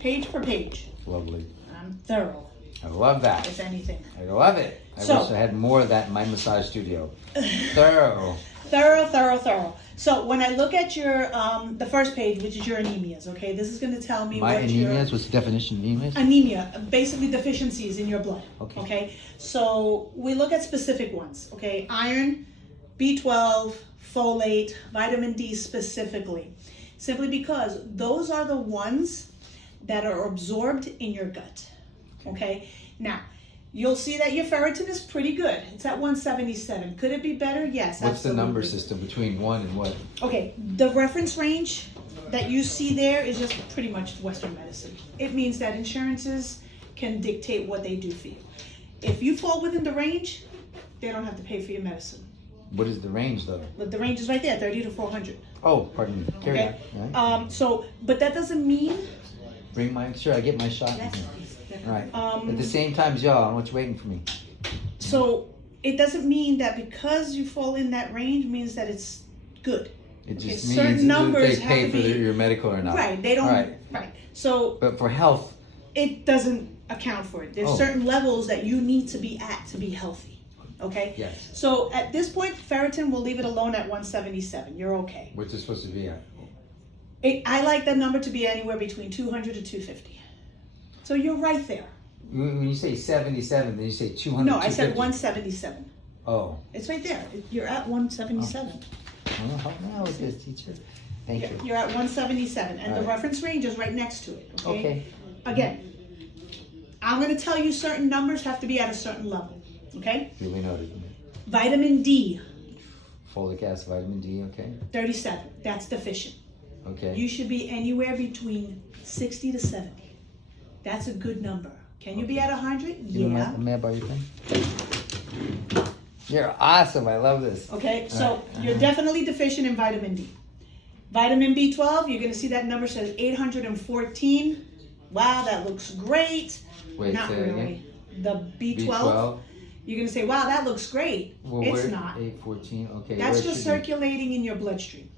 page per page. Lovely. I'm thorough, I love that. if anything. I love it. I So- wish I had more of that in my massage studio. Thorough. Thorough. So when I look at your, the first page, which is your anemias, okay, this is going to tell me My what your... anemias? What's the definition of anemias? Anemia, basically deficiencies in your blood. Okay. So we look at specific ones. Okay, iron, B12, folate, vitamin D specifically, simply because those are the ones that are absorbed in your gut. Okay, now you'll see that your ferritin is pretty good. It's at 177. Could it be better? Yes. What's the number absolutely. system between 1 and what? Okay, the reference range that you see there is just pretty much Western medicine. It means that insurances can dictate what they do for you. If you fall within the range, they don't have to pay for your medicine. What is the range though? But the range is right there, 30 to 400. Oh, pardon me. Carry Okay. on. Right. But that doesn't mean. Bring my, sure, I get my shot. Yes, Mhm. please. All right. At the same time as y'all, I don't know what you're waiting for me. So it doesn't mean that because you fall in that range means that it's good. It Okay, just certain means numbers if they pay have to for be- your medical or not. Right. They don't. All right. Right. So But for health, it doesn't account for it. There's Oh. certain levels that you need to be at to be healthy. Okay? yes. So at this point, ferritin, we'll leave it alone at 177. You're okay. What's it supposed to be at? I like that number to be anywhere between 200 to 250. So you're right there. When you say 77, then you say 200. No, I said 250. 177. Oh. It's right there. You're at 177. Well, help me out with this, teacher. Thank you. You're at 177. And the All right. reference range is right next to it. Okay? Okay. Again, I'm going to tell you certain numbers have to be at a certain level. Okay? Duly noted. Vitamin D, Folic acid, vitamin D, okay. 37. That's deficient. Okay. You should be anywhere between 60 to 70. That's a good number. Can you be at 100? Yeah. May I borrow your pen? You're awesome. I love this. Okay, so All right. you're definitely deficient in vitamin D. Vitamin B12, you're going to see that number says 814. Wow, that looks great. Wait, Not say that really. again. The B12, you're going to say, wow, that looks great. Well, It's where- not. 814. Okay. That's where just should circulating in your bloodstream.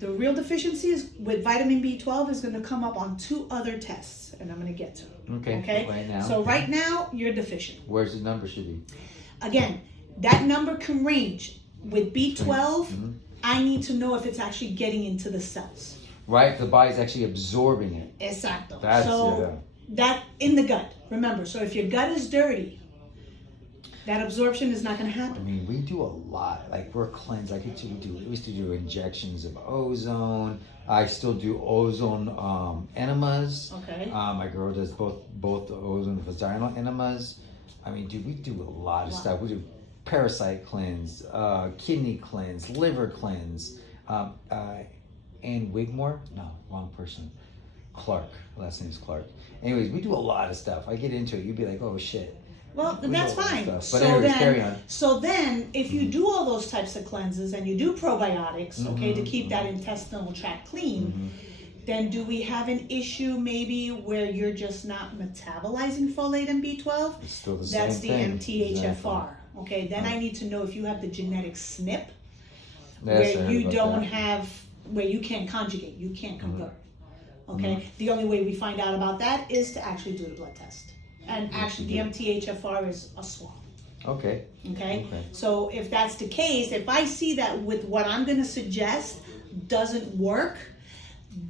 The real deficiency is with vitamin B12 is going to come up on 2 other tests, and I'm going to get to it. Okay. Okay? Right now. So right now, you're deficient. Where's the number should be? Again, that number can range. With B12, Mhm. I need to know if it's actually getting into the cells. Right. The body's actually absorbing it. Exacto. That's So that in the gut. Remember, so if your gut is dirty, that absorption is not going to I happen. mean, we do a lot. Like we're cleansed. We used to do injections of ozone. I still do ozone enemas. Okay. My girl does both the ozone and vaginal enemas. I mean, dude, we do a lot of Wow. stuff. We do parasite cleanse, kidney cleanse, liver cleanse, and Wigmore? No, wrong person. Clark. Last name is Clark. Anyways, we do a lot of stuff. I get into it. You'd be like, oh shit. Well, We that's do a lot of fine. stuff. But anyways, carry on. So then, if you do all those types of cleanses and you do probiotics, okay, to Mhm. keep that intestinal tract clean, Mhm. then do we have an issue maybe where you're just not metabolizing folate and B12? It's still the That's the same thing. MTHFR. Okay, then I need to know if you have the genetic SNP, Yes, I where heard you about don't that. have, where you can't conjugate, you can't convert. Okay, Mm-hmm. the only way we find out about that is to actually do the blood test. And actually, the MTHFR is a swab. Okay. Okay? Okay. So if that's the case, if I see that with what I'm going to suggest doesn't work,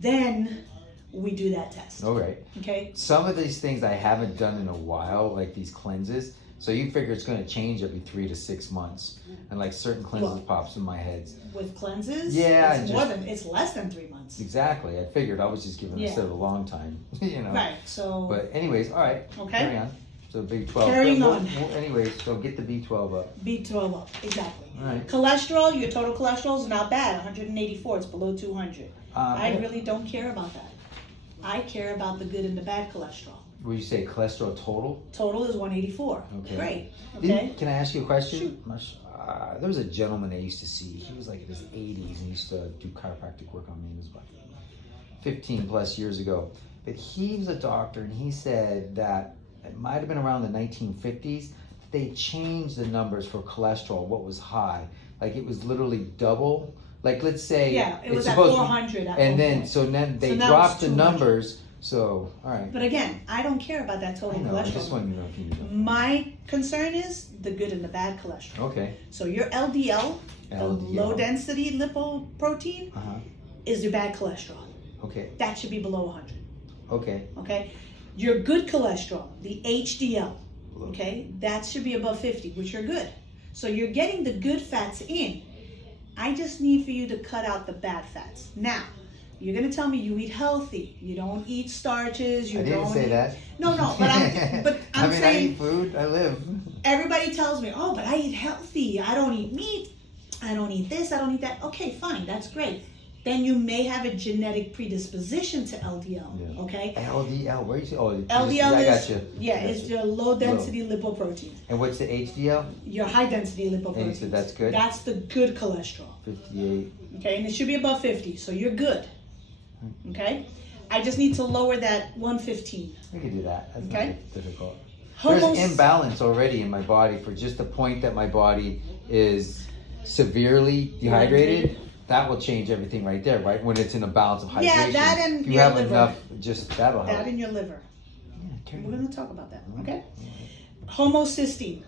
then we do that test. All right. Okay? Some of these things I haven't done in a while, like these cleanses. So you figure it's going to change every 3 to 6 months, and like certain cleanses Well, pops in my head. With cleanses, Yeah, it's it's less than 3 months. Exactly. I figured I was just giving Yeah. instead of a long time, you know. Right. So But anyways, all right. Okay. Carry on. So B12. Carrying Well, on. Anyways, so get the B12 up. B12 up, exactly. All right. Cholesterol, your total cholesterol is not bad, 184. It's below 200. I really don't care about that. I care about the good and the bad cholesterol. Will you say cholesterol total? Total is 184. Okay. Great. Okay. Can I ask you a question? Shoot. There was a gentleman I used to see. He was like in his 80s and he used to do chiropractic work on me. It was about 15 plus years ago. But he was a doctor and he said that it might have been around the 1950s. They changed the numbers for cholesterol, what was high. Like it was literally double. Like let's say Yeah, it was it's at supposed 400 at and one then point. so then they So now dropped it's the 200. numbers. So, all right. But again, I don't care about that I total know. I cholesterol. just want to know if you know. My concern is the good and the bad cholesterol. Okay. So your LDL, the LDL. low density lipoprotein, is your bad cholesterol. Okay. That should be below 100. Okay. Okay. Your good cholesterol, the HDL, okay, that should be above 50, which are good. So you're getting the good fats in. I just need for you to cut out the bad fats. Now, you're gonna tell me you eat healthy. You don't eat starches. I didn't say that. No, but I'm I saying. I eat food. I live. Everybody tells me, oh, but I eat healthy. I don't eat meat. I don't eat this. I don't eat that. Okay, fine. That's great. Then you may have a genetic predisposition to LDL. Yeah. Okay. LDL. Where you say? Oh, LDL I is got you. it's your low density lipoprotein. And what's the HDL? Your high density lipoprotein. And you said that's good. That's the good cholesterol. 58. Okay, and it should be above 50, so you're good. Okay, I just need to lower that 115. We can do that. That's Okay. not difficult. Homos- There's imbalance already in my body for just the point that my body is severely dehydrated. That will change everything right there, right? When it's in a balance of hydration. Yeah, that and if you your have liver. enough, just that'll help. That in your liver. Yeah, We're going to talk about that. Okay. Homocysteine.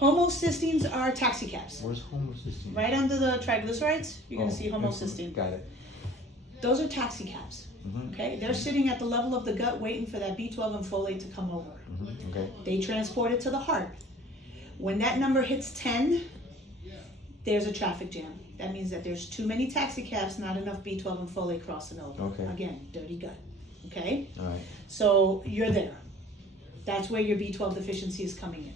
Homocysteines are taxicabs. Where's homocysteine? Right under the triglycerides, you're going to see insulin. homocysteine. Got it. Those are taxicabs. Okay, they're sitting at the level of the gut waiting for that B12 and folate to come over. Okay. They transport it to the heart. When that number hits 10, there's a traffic jam. That means that there's too many taxicabs, not enough B12 and folate crossing over. Okay. Again, dirty gut. Okay? All right. So you're there. That's where your B12 deficiency is coming in.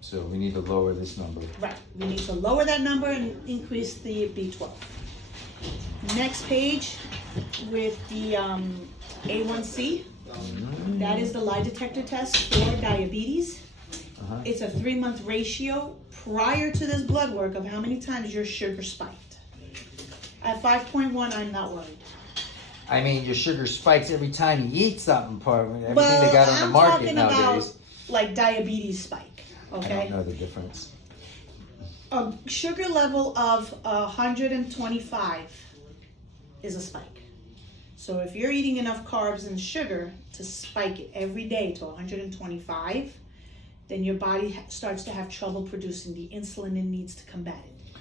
So we need to lower this number. Right. We need to lower that number and increase the B12. Next page with the A1C. That is the lie detector test for diabetes. It's a 3-month ratio prior to this blood work of how many times your sugar spiked. At 5.1, I'm not worried. I mean, your sugar spikes every time you eat something. Everything Well, they got on the I'm market talking nowadays. about like diabetes spike. I Okay. don't know the difference. A sugar level of 125 is a spike. So if you're eating enough carbs and sugar to spike it every day to 125, then your body starts to have trouble producing the insulin it needs to combat it.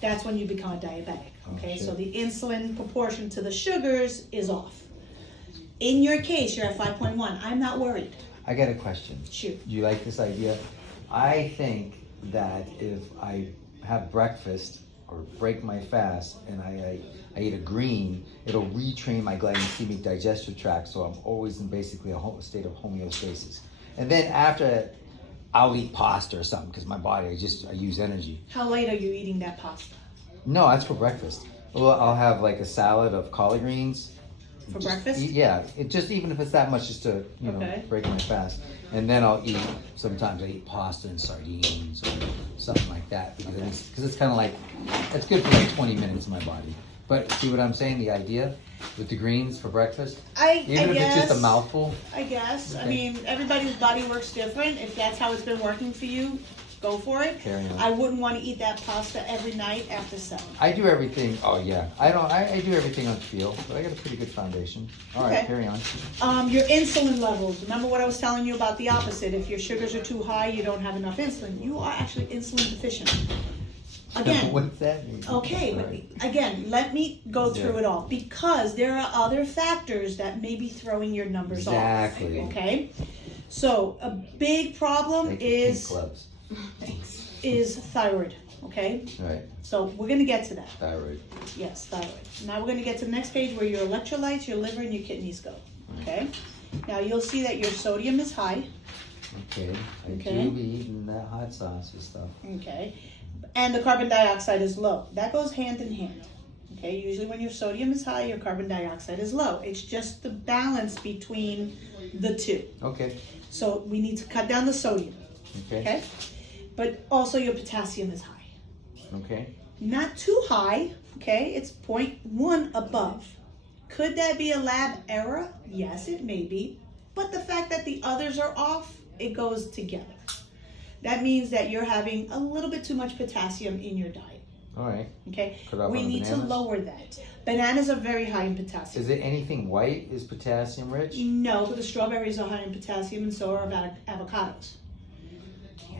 That's when you become a diabetic. Okay, so the insulin proportion to the sugars is off. In your case, you're at 5.1. I'm not worried. I got a question. Shoot. Do you like this idea? I think that if I have breakfast or break my fast and I eat a green, it'll retrain my glycemic digestive tract, so I'm always in basically a state of homeostasis. And then after, I'll eat pasta or something because my body, I use energy. How late are you eating that pasta? No, that's for breakfast. Well, I'll have like a salad of collard greens. For breakfast? Yeah, even if it's that much, just to break my fast, and then I'll eat. Sometimes I eat pasta and sardines or something like that because it's kind of like it's good for like 20 minutes in my body. But see what I'm saying? The idea with the greens for breakfast, even if it's just a mouthful. I guess. Okay. I mean, everybody's body works different. If that's how it's been working for you, go for it. Carry on. I wouldn't want to eat that pasta every night after 7. I do everything. Oh yeah, I do everything on feel, but I got a pretty good foundation. All right, Okay. carry on. Your insulin levels. Remember what I was telling you about the opposite. If your sugars are too high, you don't have enough insulin. You are actually insulin deficient. Again. What's that mean? Okay, Sorry. but again, let me go through it all because there are other factors that may be throwing your numbers Exactly. off. Okay, so a big problem Thank you, pink is gloves. thyroid. Okay, All right, so we're gonna get to that. thyroid. Yes, thyroid. Now we're gonna get to the next page where your electrolytes, your liver, and your kidneys go. Okay, now you'll see that your sodium is high. Okay, I Okay. do be eating that hot sauce and stuff. Okay, and the carbon dioxide is low. That goes hand in hand. Okay, usually when your sodium is high, your carbon dioxide is low. It's just the balance between the two. Okay. So we need to cut down the sodium. Okay. Okay, but also your potassium is high. Okay. Not too high. Okay, it's 0.1 above. Could that be a lab error? Yes, it may be. But the fact that the others are off, it goes together. That means that you're having a little bit too much potassium in your diet. All right. Okay, Cut off we on the need to bananas? lower that. Bananas are very high in potassium. Is it anything white is potassium rich? No, but the strawberries are high in potassium, and so are avocados.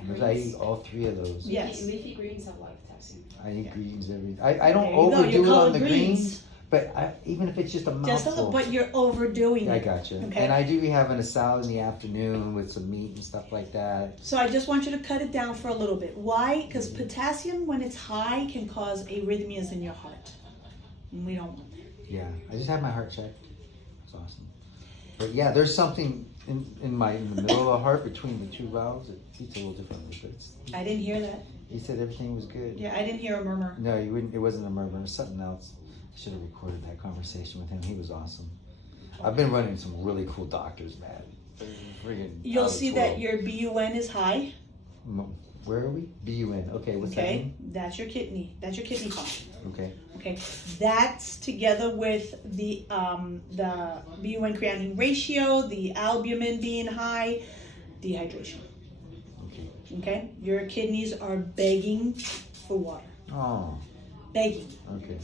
But I eat all three of those. Yes. Leafy greens have a lot of potassium. I eat greens every. I don't There you go, overdo your it on colored the greens. greens, but even if it's just a mouthful. Just a little, but you're overdoing I it. gotcha. Okay. And I do be having a salad in the afternoon with some meat and stuff like that. So I just want you to cut it down for a little bit. Why? Because potassium, when it's high, can cause arrhythmias in your heart. And we don't want that. Yeah, I just had my heart checked. It's awesome. But yeah, there's something in the middle of the heart between the two valves. It beats a little differently, but it's, I didn't hear that. he said everything was good. Yeah, I didn't hear a murmur. No, you wouldn't. It wasn't a murmur. It was something else. I should have recorded that conversation with him. He was awesome. I've been running some really cool doctors, man. They're friggin' out You'll of see this that world. your BUN is high. Where are we? BUN. Okay, what's that Okay, mean? that's your kidney. That's your kidney function. Okay. Okay, that's together with the BUN creatinine ratio, the albumin being high, dehydration. Okay. Okay, your kidneys are begging for water, Oh. begging. Okay.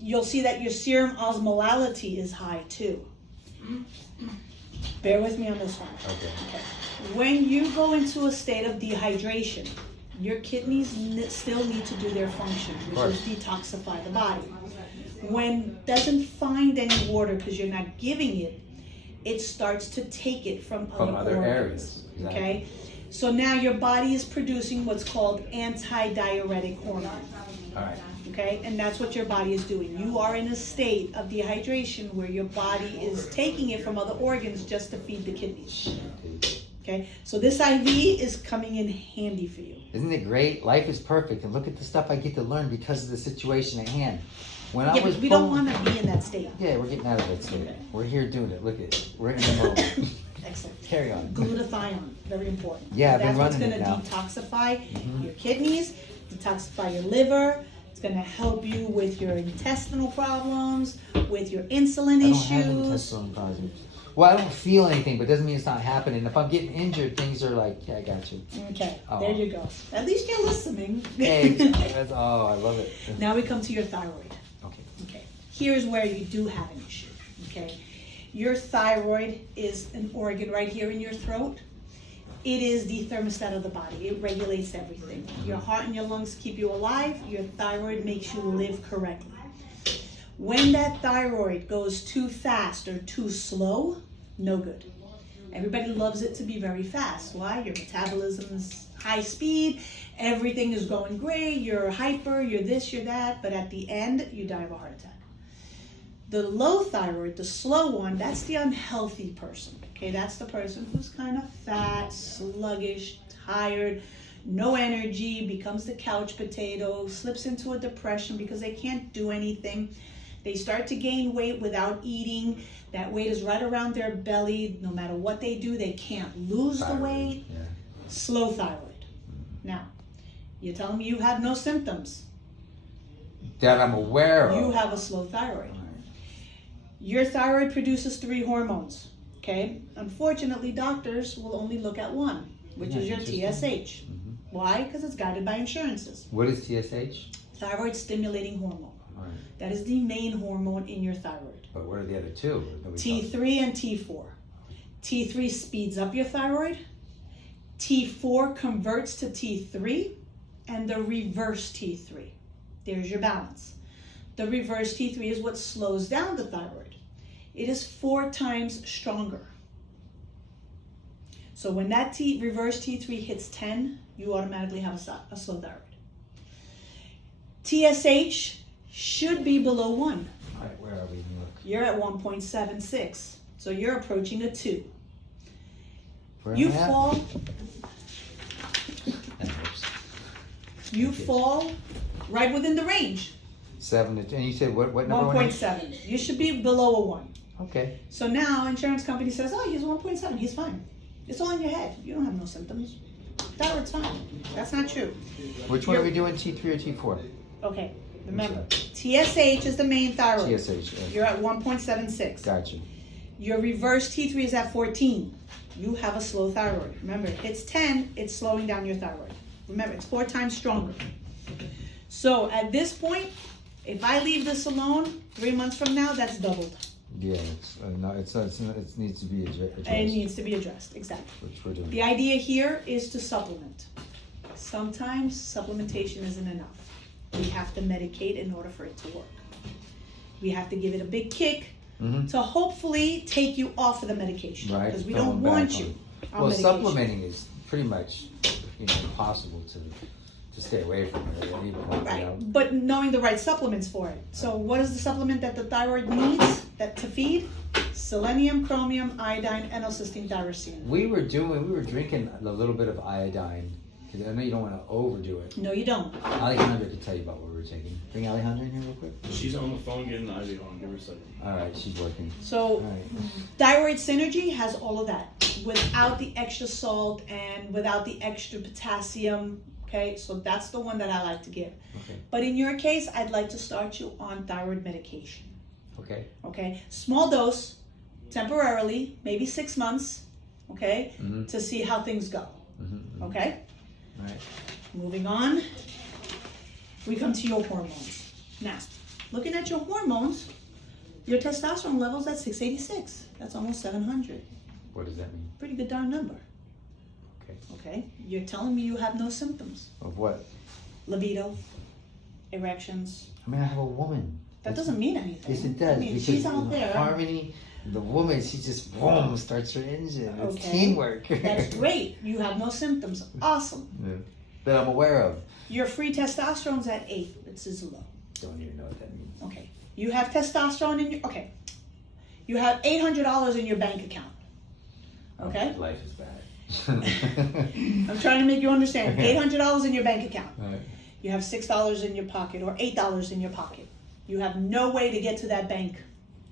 You'll see that your serum osmolality is high too. Bear with me on this one. Okay. When you go into a state of dehydration, your kidneys still need to do their function, which is detoxify the body. When it doesn't find any water because you're not giving it, it starts to take it from other organs. areas. Exactly. Okay? So now your body is producing what's called antidiuretic hormone. All right. Okay, and that's what your body is doing. You are in a state of dehydration where your body is taking it from other organs just to feed the kidneys. Okay, so this IV is coming in handy for you. Isn't it great? Life is perfect, and look at the stuff I get to learn because of the situation at hand. When I Yeah, was but we don't want to be in that state. Yeah, we're getting out of that state. We're here doing it. Look at it. We're in the moment. Excellent. Carry on. Glutathione, very important. Yeah, I've been That's what's running going it to now. detoxify your kidneys, detoxify your liver. It's going to help you with your intestinal problems, with your insulin I don't issues. have intestinal problems. Well, I don't feel anything, but it doesn't mean it's not happening. If I'm getting injured, things are like, yeah, I got you. Okay, Oh. there you go. At least you're listening. Hey, oh, I love it. Now we come to your thyroid. Okay. Okay, here's where you do have an issue. Okay, your thyroid is an organ right here in your throat. It is the thermostat of the body. It regulates everything. Your heart and your lungs keep you alive. Your thyroid makes you live correctly. When that thyroid goes too fast or too slow, no good. Everybody loves it to be very fast. Why? Your metabolism is high speed. Everything is going great. You're hyper. You're this, you're that. But at the end, you die of a heart attack. The low thyroid, the slow one, that's the unhealthy person. Okay, that's the person who's kind of fat, sluggish, tired, no energy, becomes the couch potato, slips into a depression because they can't do anything. They start to gain weight without eating. That weight is right around their belly. No matter what they do, they can't lose the weight. Yeah. Slow thyroid. Now, you're telling me you have no symptoms. That I'm aware of. You have a slow thyroid. Your thyroid produces 3 hormones, okay? Unfortunately, doctors will only look at one, which is your TSH. Why? Because it's guided by insurances. What is TSH? Thyroid stimulating hormone. All right. That is the main hormone in your thyroid. But what are the other two? T3 and T4. T3 speeds up your thyroid. T4 converts to T3, and the reverse T3. There's your balance. The reverse T3 is what slows down the thyroid. It is 4 times stronger. So when that reverse T3 hits 10, you automatically have a slow thyroid. TSH should be below 1. All right, where are we? Look. You're at 1.76. So you're approaching a 2. Where You am I at? fall, That helps. you Okay. fall right within the range. 7 to, and you said what number? 1.7. You should be below a 1. Okay. So now insurance company says, oh, he's 1.7. He's fine. It's all in your head. You don't have no symptoms. Thyroid's fine. That's not true. Which one are we doing? T3 or T4? Okay, remember, TSH is the main thyroid. TSH. You're at 1.76. Gotcha. Your reverse T3 is at 14. You have a slow thyroid. Remember, it hits 10, it's slowing down your thyroid. Remember, it's 4 times stronger. So at this point, if I leave this alone, 3 months from now, that's doubled. Yeah, it needs to be addressed. And it needs to be addressed, exactly. Which we're doing. The idea here is to supplement. Sometimes supplementation isn't enough. We have to medicate in order for it to work. We have to give it a big kick to hopefully take you off of the medication. Right. Because we don't want you on Well, medication. supplementing is pretty much, impossible to stay away from it. Right, but knowing the right supplements for it. So what is the supplement that the thyroid needs to feed? Selenium, chromium, iodine, N-L-cysteine, thyroxine. We were drinking a little bit of iodine, because I know you don't want to overdo it. No, you don't. Alejandra could tell you about what we were taking. Bring Alejandra in here real quick. She's on the phone getting the IV on. Give her a second. All right, she's working. So All right. Thyroid Synergy has all of that without the extra salt and without the extra potassium. Okay, so that's the one that I like to give. Okay. But in your case, I'd like to start you on thyroid medication. Okay. Okay, small dose, temporarily, maybe 6 months. Okay, to see how things go. Okay. All right. Moving on, we come to your hormones. Now, looking at your hormones, your testosterone level's at 686. That's almost 700. What does that mean? Pretty good darn number. Okay. Okay, you're telling me you have no symptoms. Of what? Libido, erections. I mean, I have a woman. That doesn't mean anything. Yes, it does. I mean, because she's out in there. Harmony, the woman, she just boom starts her engine. It's Okay. teamwork. That's great. You have no symptoms. Awesome. Yeah. That I'm aware of. Your free testosterone's at 8. It's low. Don't even know what that means. Okay. You have testosterone in your, okay. You have $800 in your bank account. Okay? Life is bad. I'm trying to make you understand. $800 in your bank account. Right. You have $6 in your pocket or $8 in your pocket. You have no way to get to that bank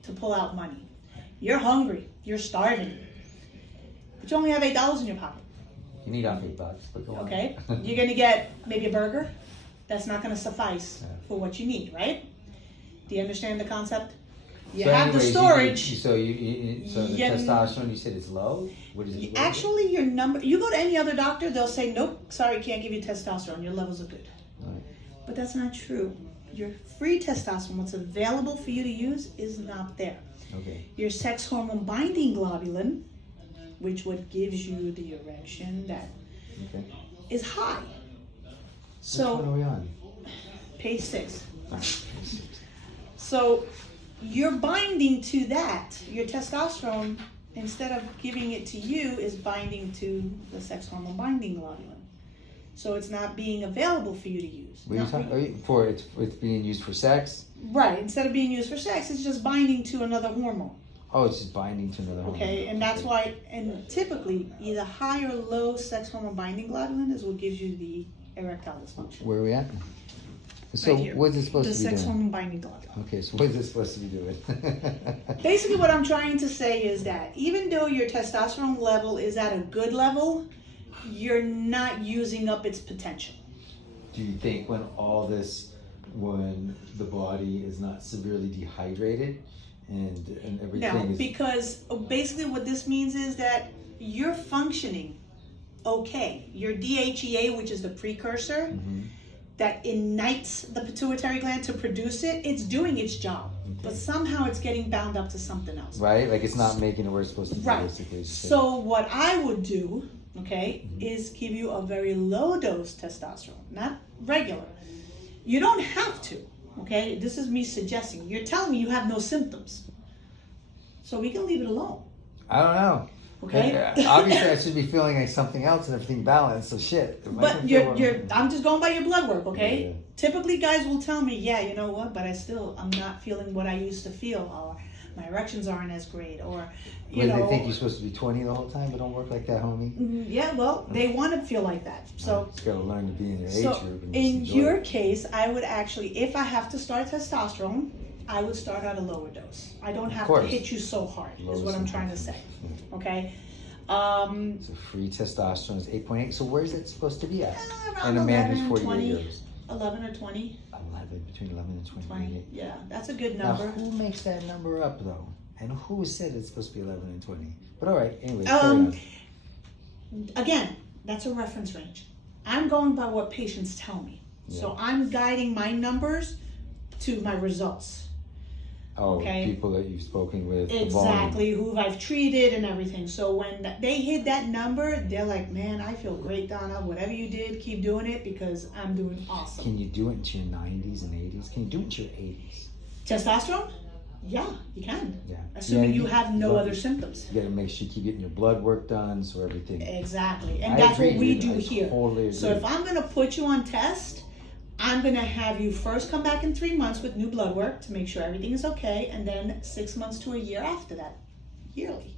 to pull out money. You're hungry. You're starving. But you only have $8 in your pocket. You need off $8, but go on. Okay? You're going to get maybe a burger. That's not going to suffice for what you need, right? Do you understand the concept? You So have the anyways, storage. So the Yeah. testosterone, you said it's low? What is it? Actually, your number, you go to any other doctor, they'll say, nope, sorry, can't give you testosterone. Your levels are good. Right. But that's not true. Your free testosterone, what's available for you to use, is not there. Okay. Your sex hormone binding globulin, which what gives you the erection, that Okay. is high. Which one are So, we on? page 6. So, you're binding to that. Your testosterone, instead of giving it to you, is binding to the sex hormone binding globulin. So it's not being available for you to use. What are you talking for? It's being used for sex? Right. Instead of being used for sex, it's just binding to another hormone. Oh, it's just binding to another hormone. Okay, and that's why, and typically, either high or low sex hormone binding globulin is what gives you the erectile dysfunction. Where are we at? So Right here. what's it supposed The to be sex doing? hormone binding globulin. Okay, so what is it supposed to be doing? Basically, what I'm trying to say is that even though your testosterone level is at a good level, you're not using up its potential. Do you think when the body is not severely dehydrated and everything No, is... because basically what this means is that you're functioning okay. Your DHEA, which is the precursor that ignites the pituitary gland to produce it, it's doing its job. But somehow it's getting bound up to something else. Right? Like it's not making it where it's supposed to be. Right. Basically. So what I would do, okay, is give you a very low dose testosterone, not regular. You don't have to, okay? This is me suggesting. You're telling me you have no symptoms. So we can leave it alone. I don't know. Okay. Obviously, I should be feeling like something else and everything balanced. So shit. But I'm just going by your blood work, okay? Yeah. Typically, guys will tell me, yeah, you know what? But I'm not feeling what I used to feel, or my erections aren't as great, or you know. They think you're supposed to be 20 the whole time, but don't work like that, homie. Yeah, well, they want to feel like that. So, you gotta learn to be in your age so group. And in just enjoy your it. case, I would actually, if I have to start testosterone, I would start at a lower dose. I don't have to course. hit you so hard, is Low what I'm trying to say. symptoms. Okay. So free testosterone is 8.8. So where's it supposed to be at? Around And a man 11 who's or 48 20. years. 11 or 20. 11, between 11 and 20. 20. Yeah, that's a good Now, number. who makes that number up though? And who said it's supposed to be 11 and 20? But all right, anyway. carry on. Again, that's a reference range. I'm going by what patients tell me. So I'm guiding my numbers to my results. Oh, Okay. people that you've spoken with. Exactly, who I've treated and everything. So when they hit that number, they're like, man, I feel great, Donna. Whatever you did, keep doing it because I'm doing awesome. Can you do it into your 90s and 80s? Can you do it into your 80s? Testosterone? Yeah, you can. Yeah. Assuming you have no other symptoms. You gotta make sure you keep getting your blood work done so everything. Exactly. And I that's agree, what we dude. do I here. totally So agree. if I'm gonna put you on test, I'm gonna have you first come back in 3 months with new blood work to make sure everything is okay, and then 6 months to a year after that, yearly.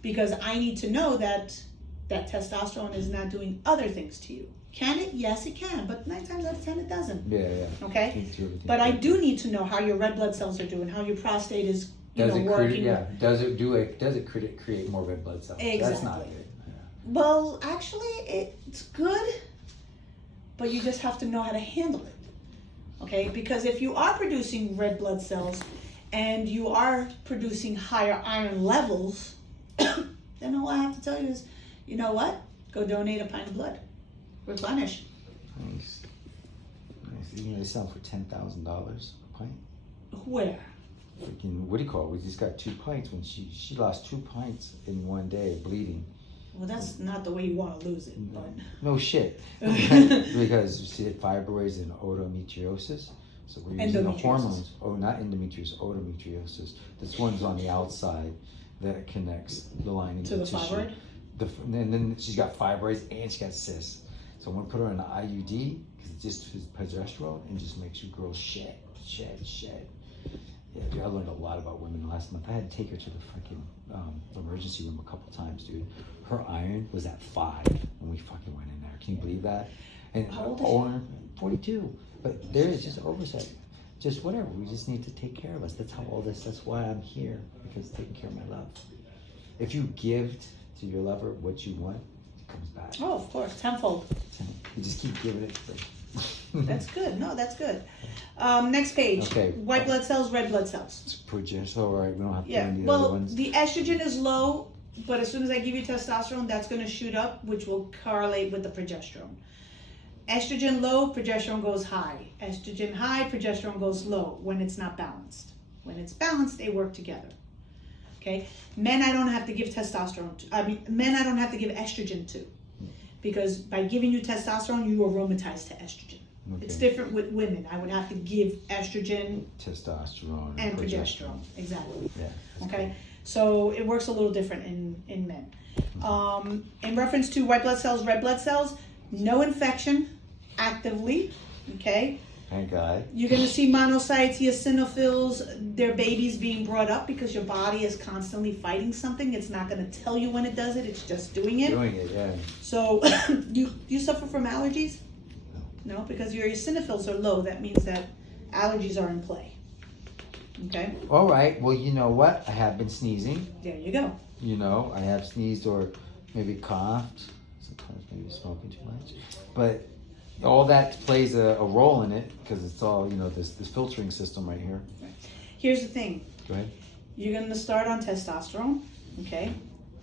Because I need to know that testosterone is not doing other things to you. Can it? Yes, it can, but 9 times out of 10 it doesn't. Yeah. Okay? Into everything. But I do need to know how your red blood cells are doing, how your prostate is working. Does it create more red blood cells? Exactly. That's not good. Yeah. Well, actually, it's good, but you just have to know how to handle it. Okay? Because if you are producing red blood cells and you are producing higher iron levels, then all I have to tell you is, you know what? Go donate a pint of blood. Replenish. Nice. You know, they sell for $10,000 a pint. Where? Freaking, what do you call it? We just got 2 pints when she lost 2 pints in one day of bleeding. Well, that's not the way you want to lose it, but. No shit. Because you see fibroids and endometriosis. So we're using the hormones. Oh, not endometriosis, endometriosis. This one's on the outside that connects the lining To the tissue. fibroid? And then she's got fibroids and she got cysts. So I'm gonna put her in an IUD because it just is progesterone and just makes you girls shed. Yeah, dude, I learned a lot about women last month. I had to take her to the freaking emergency room a couple times, dude. Her iron was at 5 when we fucking went in there. Can you believe that? And How old is she? 42. But there is just oversight. Just whatever. We just need to take care of us. That's why I'm here. Because taking care of my love. If you give to your lover what you want, it comes back. Oh, of course, tenfold. You just keep giving it. That's good. No, that's good. Next page. Okay. White blood cells, red blood cells. It's progesterone, all right. We don't have to Yeah. do any other Well, ones. the estrogen is low, but as soon as I give you testosterone, that's going to shoot up, which will correlate with the progesterone. Estrogen low, progesterone goes high. Estrogen high, progesterone goes low when it's not balanced. When it's balanced, they work together. Okay? Men, I don't have to give testosterone to. Men, I don't have to give estrogen to. Because by giving you testosterone, you aromatize to estrogen. Okay. It's different with women. I would have to give estrogen Testosterone and progesterone. Exactly. Yeah. that's Okay, so it works a little different in men. In reference to white blood cells, red blood cells, no infection actively. Okay, cool. Thank God. you're going to see monocytes, eosinophils, their babies being brought up because your body is constantly fighting something. It's not going to tell you when it does it. It's just doing it. Doing it, yeah. So, you suffer from allergies? No, because your eosinophils are low. That means that allergies are in play. Okay, All right. Well, you know what? I have been sneezing. there you go. You know, I have sneezed or maybe coughed. Sometimes maybe smoking too much. But all that plays a role in it because it's all, you know, this filtering system right here. Here's the thing. Go ahead. You're going to start on testosterone, okay?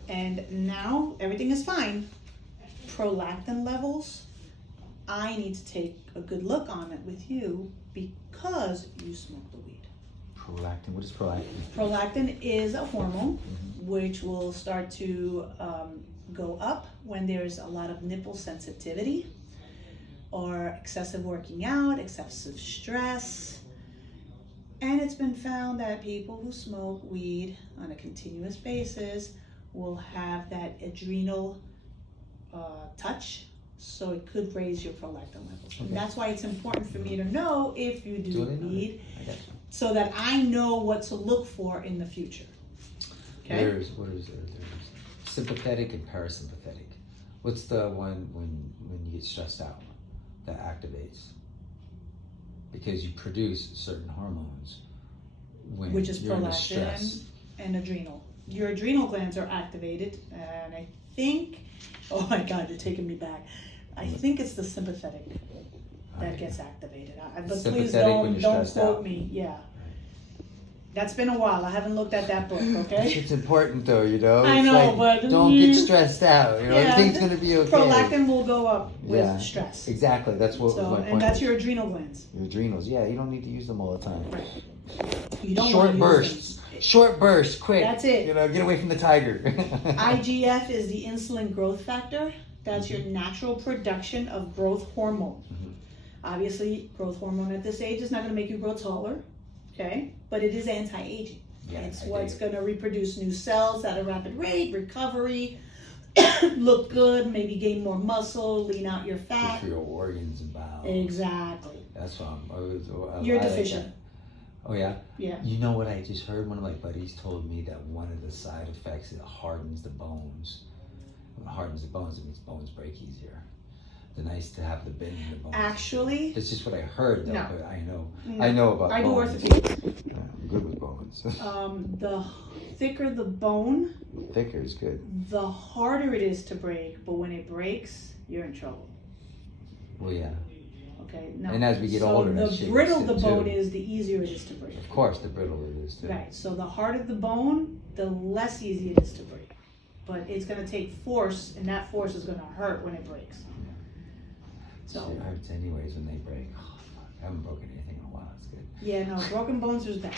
And now everything is fine. Prolactin levels, I need to take a good look on it with you because you smoke the weed. Prolactin. What is prolactin? Prolactin is a hormone which will start to go up when there's a lot of nipple sensitivity or excessive working out, excessive stress. And it's been found that people who smoke weed on a continuous basis will have that adrenal touch, so it could raise your prolactin levels. Okay. And that's why it's important for me to know if you do weed, I got you. so that I know what to look for in the future. Okay? There's sympathetic and parasympathetic. What's the one when you get stressed out that activates? Because you produce certain hormones when Which is you're in prolactin stress. and adrenal. Your adrenal glands are activated, and I think, oh my God, you're taking me back. I think it's the sympathetic that Okay. gets activated. But please Sympathetic when you're don't stressed quote out. me. Yeah. That's been a while. I haven't looked at that book, okay? It's important though, you know. I It's know, like, but don't get stressed out. You know, yeah, everything's gonna be okay. Prolactin will go up with Yeah, stress. Exactly. That's what was So, my point. and that's your adrenal glands. Your adrenals. Yeah, you don't need to use them all the time. You don't Short want to use bursts. Short bursts, quick. That's it. You know, get away from the tiger. IGF is the insulin growth factor. That's your natural production of growth hormone. Obviously, growth hormone at this age is not going to make you grow taller, okay? But it is anti-aging. Yeah, It's I what's dig going to reproduce new cells at a rapid rate, recovery, look good, maybe gain more muscle, lean out your Good fat. for your organs and bowels. Exactly. That's what You're I like deficient. that. Oh yeah? Yeah. You know what I just heard? One of my buddies told me that one of the side effects, it hardens the bones. When it hardens the bones, it makes bones break easier. It's nice to have the bend in the bones. Actually, That's just what I heard though, No. but I know. No. I know about I do bones. orthopedics. Yeah, I'm good with bones. The thicker the bone, Thicker is good. the harder it is to break, but when it breaks, you're in trouble. Well, yeah. Okay. Now, And as we get so older, that the shit brittle gets the thin, bone too. is, the easier it is to break. Of course, the brittle it is too. Right. So the harder the bone, the less easy it is to break. But it's going to take force, and that force is going to hurt when it breaks. So Shit hurts anyways when they break. Oh, fuck. I haven't broken anything in a while. It's good. yeah, no, broken bones is bad.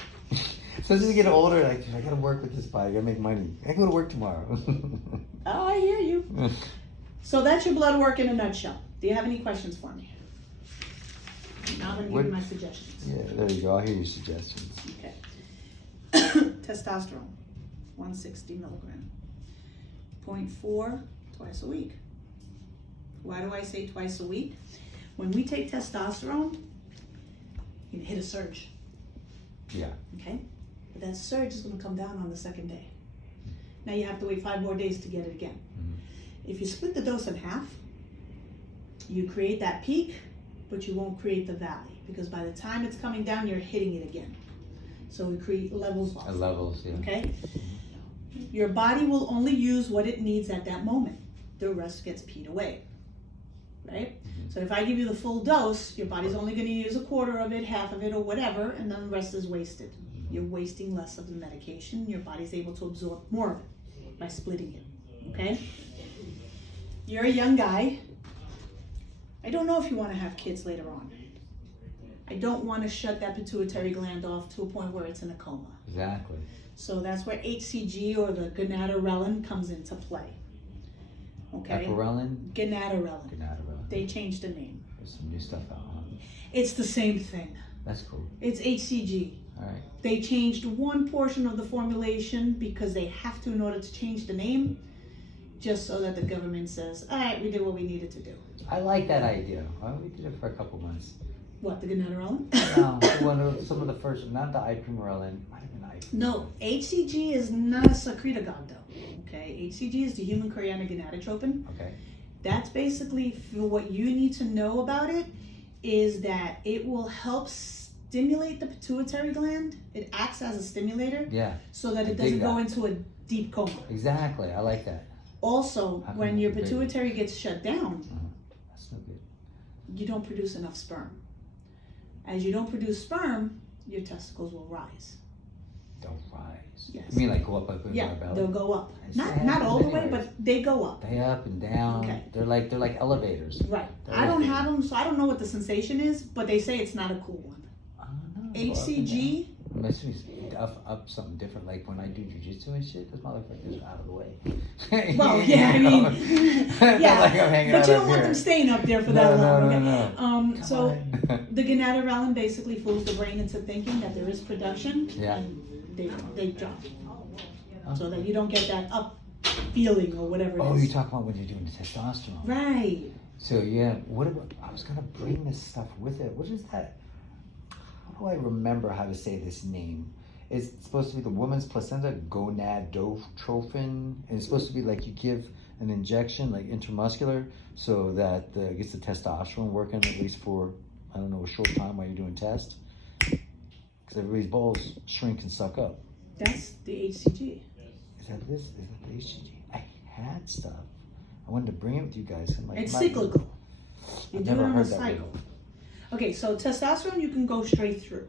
So as you get older, like, I gotta work with this body. I gotta make money. I go to work tomorrow. Oh, I hear you. So that's your blood work in a nutshell. Do you have any questions for me? Now I'm going to give you my suggestions. Yeah, there you go. I'll hear your suggestions. Okay. Testosterone, 160 milligram. 0.4 twice a week. Why do I say twice a week? When we take testosterone, you hit a surge. Yeah. Okay? But that surge is going to come down on the second day. Now you have to wait 5 more days to get it again. If you split the dose in half, you create that peak, but you won't create the valley, because by the time it's coming down, you're hitting it again. So we create levels off. Levels, yeah. Okay? Your body will only use what it needs at that moment. The rest gets peed away. Right? So if I give you the full dose, your body's only going to use a quarter of it, half of it, or whatever, and then the rest is wasted. You're wasting less of the medication. Your body's able to absorb more of it by splitting it. Okay? You're a young guy. I don't know if you want to have kids later on. I don't want to shut that pituitary gland off to a point where it's in a coma. Exactly. So that's where HCG or the gonadorelin comes into play. Okay? Epirelin? Gonadorelin. Gonadorelin. They changed the name. There's some new stuff out, huh? It's the same thing. That's cool. It's HCG. All right. They changed one portion of the formulation because they have to in order to change the name, just so that the government says, all right, we did what we needed to do. I like that idea. Well, we did it for a couple months. What, the gonadorelin? Some of the first, not the iprimerelin. Might have been iprimerelin. No, HCG is not a secretagogue though. Okay, HCG is the human chorionic gonadotropin. Okay. That's basically, for what you need to know about it, is that it will help stimulate the pituitary gland. It acts as a stimulator. Yeah. So that I it dig doesn't go that. into a deep coma. Exactly. I like that. Also, How come when your it's big? pituitary gets shut down, That's no good. you don't produce enough sperm. As you don't produce sperm, your testicles will rise. They'll rise. Yes. You mean like go up like Yeah, my belly? they'll go up. I see it Not all the happens way, anyways. but they go up. They up and down. Okay. They're like elevators. Right. They're I don't everything. have them, so I don't know what the sensation is, but they say it's not a cool one. I don't know. HCG, Must be up something different. Like when I do jujitsu and shit, those motherfuckers are out of the way. well, yeah, I You know? mean, Not yeah, like I'm hanging but out you up don't want here. them staying up there for No, that no, long. no, okay? no. Come So on. the gonadorelin basically fools the brain into thinking that there is production, Yeah. and they drop, so that you don't get that up feeling or whatever it Oh, is. you talk about when you're doing the testosterone. Right. So yeah, what about? I was gonna bring this stuff with it. What is that? How do I remember how to say this name? It's supposed to be the woman's placenta gonadotropin, and it's supposed to be like you give an injection, like intramuscular, so that it gets the testosterone working at least for, I don't know, a short time while you're doing tests. Because everybody's balls shrink and suck up. That's the HCG. Is that this? Is that the HCG? I had stuff. I wanted to bring it with you guys. I'm like, It's my- cyclical. You I've do it never on a heard that cycle. Okay, so testosterone you can go straight through.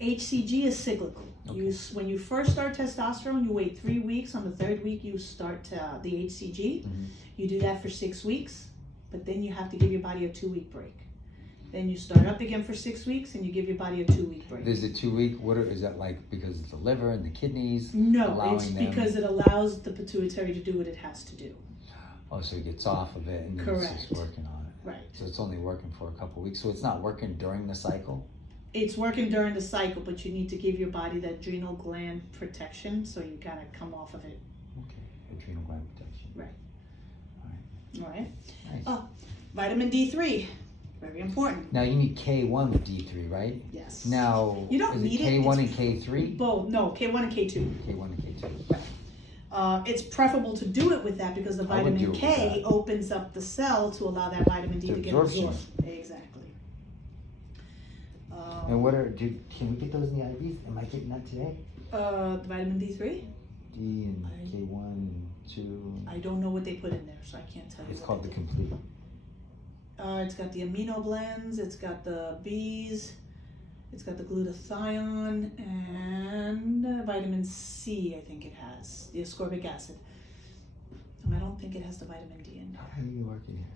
HCG is cyclical. Okay. When you first start testosterone, you wait 3 weeks. On the 3rd week, you start the HCG. Mm-hmm. You do that for 6 weeks, but then you have to give your body a 2-week break. Then you start up again for 6 weeks, and you give your body a 2-week break. There's a 2-week. Is that like because it's the liver and the kidneys? No, it's because it allows the pituitary to do what it has to do. Oh, so it gets off of it and then Correct. it's just working on it. Right. So it's only working for a couple weeks. So it's not working during the cycle? It's working during the cycle, but you need to give your body that adrenal gland protection, so you gotta come off of it. Okay, adrenal gland protection. Right. All right. Nice. Oh, vitamin D3, very important. Now you need K1 with D3, right? Yes. Now, you don't is need it K1 and K3? Both. No, K1 and K2. K1 and K2. It's preferable to do it with that because the vitamin K opens up the cell to allow that vitamin D to get absorbed. Exactly. And can we get those in the IVs? Am I getting that today? The vitamin D3? D and K1 and 2. I don't know what they put in there, so I can't tell you. It's called the complete. It's got the amino blends, it's got the Bs, it's got the glutathione, and vitamin C, I think it has, the ascorbic acid. And I don't think it has the vitamin D in there. How long have you been working here?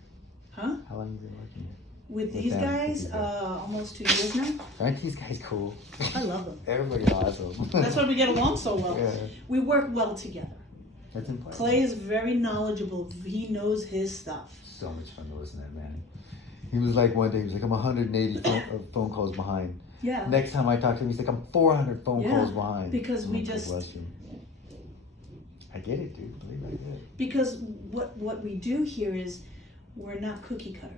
Huh? How long have you been working here? With these guys, almost 2 years now. Aren't these guys cool? I love them. Everybody's awesome. That's why we get along so well. Yeah. We work well together. That's important. Clay is very knowledgeable. He knows his stuff. So much fun to listen to that man. He was like one day, he was like, I'm 180 phone calls behind. Yeah. Next time I talk to him, he's like, I'm 400 phone calls behind. Because we God just... bless you. I get it, dude. Believe I get it. Because what we do here is we're not cookie cutter.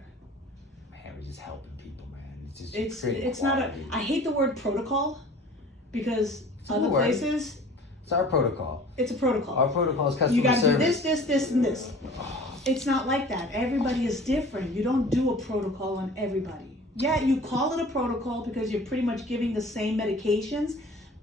Man, we're just helping people, man. It's not a... I hate the word protocol because other places... It's our protocol. It's a protocol. Our protocol is customer service. You gotta do this, and this. It's not like that. Everybody is different. You don't do a protocol on everybody. Yeah, you call it a protocol because you're pretty much giving the same medications,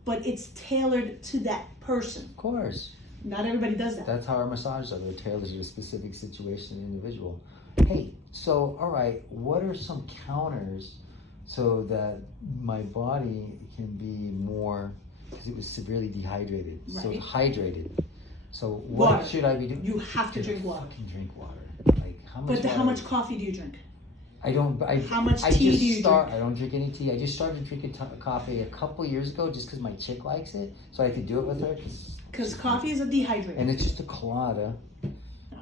but it's tailored to that person. Of course. Not everybody does that. That's how our massages are. They're tailored to a specific situation and individual. Hey, so, all right, what are some counters so that my body can be more, because it was severely dehydrated, so hydrated. So what should I be doing? You have to drink water. Fucking drink water. Like how much? But how much coffee do you drink? I don't. How much tea do you drink? I don't drink any tea. I just started drinking coffee a couple years ago, just because my chick likes it, so I could do it with her. Because coffee is a dehydrator. And it's just a colada. No,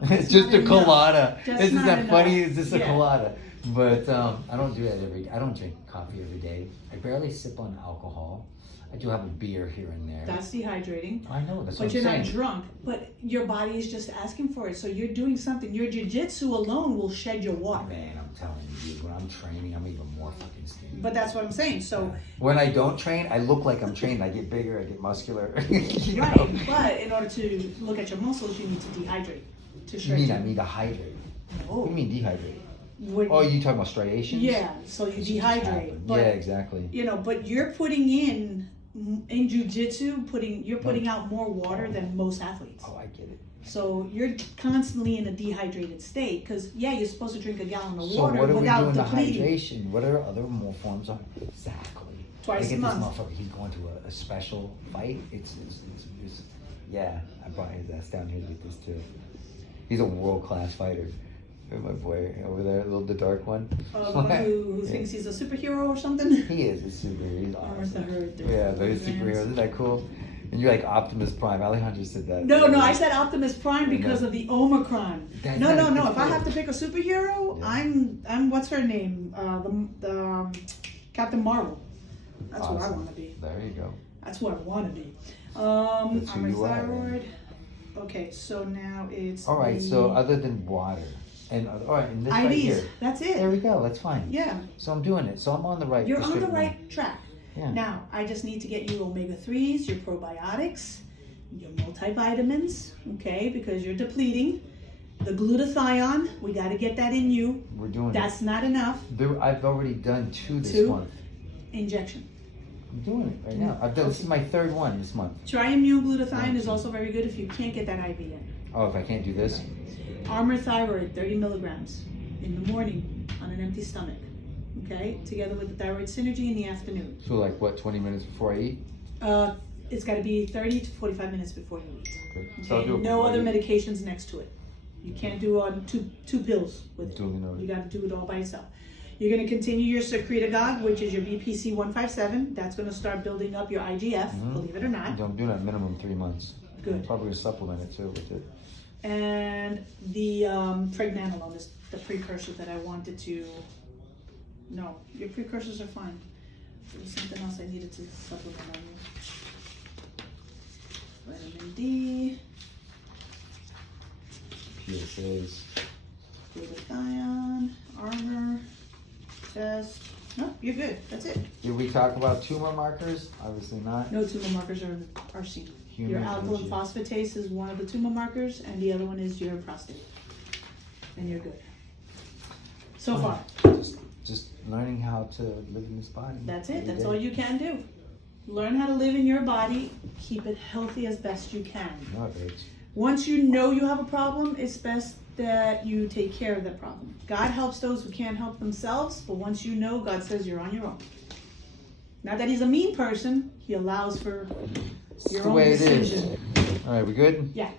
it's just a colada. This is that funny? It's just a colada. But I don't do that I don't drink coffee every day. I barely sip on alcohol. I do have a beer here and there. That's dehydrating. I know, that's what I'm saying. But you're not drunk, but your body is just asking for it. So you're doing something. Your jiu-jitsu alone will shed your water. Man, I'm telling you, dude, when I'm training, I'm even more fucking skinny. But that's what I'm saying. So when I don't train, I look like I'm trained. I get bigger, I get muscular. Right, but in order to look at your muscles, you need to dehydrate. You mean I need to hydrate? No. What do you mean dehydrate? Oh, you talking about striations? Yeah, so you dehydrate. But, yeah, exactly. You know, but you're putting in jiu-jitsu, you're putting out more water than most athletes. Oh, I get it. So you're constantly in a dehydrated state because, yeah, you're supposed to drink a gallon of So water what are without we doing depleting. hydration? What are other more forms of exactly? Twice a month. This motherfucker, he's going to a special fight. It's yeah, I brought his ass down here to get this too. He's a world-class fighter. My boy over there, the dark one. The one who thinks he's a superhero or something? He is a superhero. He's awesome. Yeah, but he's superhero. Isn't that cool? And you're like Optimus Prime. Alejandro said that. No, I said Optimus Prime because of the Omicron. No. If I have to pick a superhero, I'm what's her name? The Captain Marvel. That's what I want to be. There you go. That's what I want to be. That's who you are. Thyroid. Okay, so now it's all right. So other than water. And all right, and this IVs, right here. That's it. There we go. That's fine. Yeah. So I'm doing it. So I'm on the right. You're on the right track. Yeah. Now I just need to get you omega-3s, your probiotics, your multivitamins, okay? Because you're depleting. The glutathione, we got to get that in you. We're doing. That's not enough. I've already done 2 this month. Injection. I'm doing it right now. This is my 3rd one this month. Triimmune glutathione is also very good if you can't get that IV in. Oh, if I can't do this. Armor Thyroid, 30 milligrams in the morning on an empty stomach, okay? Together with the Thyroid Synergy in the afternoon. So like what, 20 minutes before I eat? It's got to be 30 to 45 minutes before you eat. Okay. So I'll Okay? do it No before other you- medications next to it. You can't do on two pills with it. Duly noted. You got to do it all by yourself. You're going to continue your secretagogue, which is your BPC 157. That's going to start building up your IGF, believe it or not. I'm doing that minimum 3 months. Good. Probably supplement it too with it. And the pregnenolone is the precursor that I wanted to. No, your precursors are fine. There was something else I needed to supplement on you. Vitamin D, PSAs. glutathione, armor, test. No, you're good. That's it. Did we talk about tumor markers? Obviously not. No tumor markers are seen. Your Human alkaline energy. phosphatase is one of the tumor markers, and the other one is your prostate. And you're good. So far. Just learning how to live in this body. That's it. every That's day. all you can do. Learn how to live in your body. Keep it healthy as best you can. No, it hurts. Once you know you have a problem, it's best that you take care of the problem. God helps those who can't help themselves, but once you know, God says you're on your own. Not that he's a mean person. He allows for It's your the own way it decision. is. All right, we good? Yeah.